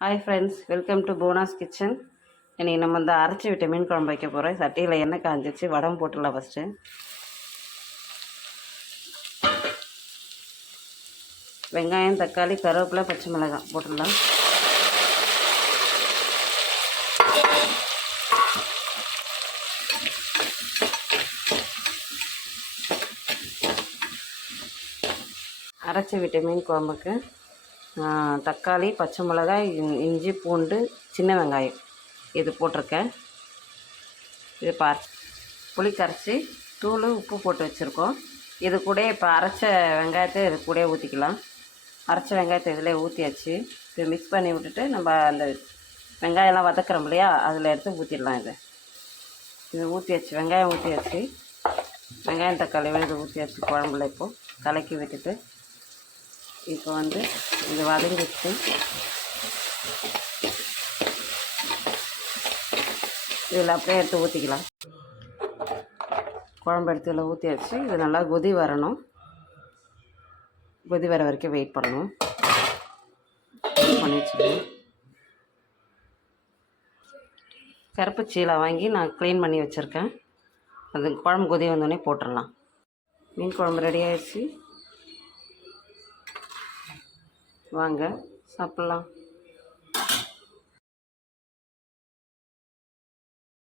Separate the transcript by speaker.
Speaker 1: Hi friends welcome to Bona's kitchen இன்றைக்கி நம்ம இந்த அரைச்சி விட்ட மீன் குழம்பு வைக்க போகிறோம் சட்டியில் எண்ணெய் காஞ்சிச்சு வடம் போட்டுடலாம் ஃபஸ்ட்டு வெங்காயம் தக்காளி கருவேப்பிலை பச்சை மிளகாய் போட்டுடலாம். அரைச்சி விட்ட மீன் குழம்புக்கு தக்காளி பச்சை மிளகாய் இ- இஞ்சி பூண்டு சின்ன வெங்காயம். இது போட்டிருக்கேன். இது பார் புளி கரைச்சி தூள் உப்பு போட்டு வச்சுருக்கோம். இது கூட இப்போ அரைச்ச வெங்காயத்தை இது கூட ஊற்றிக்கலாம் அரைச்ச வெங்காயத்தை இதில் ஊற்றியாச்சு இது மிக்ஸ் பண்ணி விட்டுட்டு நம்ம அந்த வெங்காயம்லாம் வதக்குறோம் இல்லையா அதில் எடுத்து ஊற்றிடலாம் இது. இது ஊற்றியாச்சு வெங்காயம் ஊற்றியாச்சு வெங்காயம் தக்காளி இது ஊற்றியாச்சு குழம்புல இப்போது கலக்கி விட்டுட்டு இப்போ வந்து இது வதங்கிட்டு இதில் அப்படியே எடுத்து ஊற்றிக்கலாம். குழம்பு எடுத்து இதில் ஊற்றியாச்சு. இது நல்லா கொதி வரணும். கொதி வர வரைக்கும் வெயிட் பண்ணணும். பண்ணி வச்சுக்கணும். கருப்பு சீலை வாங்கி நான் க்ளீன் பண்ணி வச்சுருக்கேன். அது குழம்பு கொதி வந்தோடனே போட்டுடலாம். மீன் குழம்பு ரெடி ஆயிடுச்சு. வாங்க சாப்பிட்லாம்.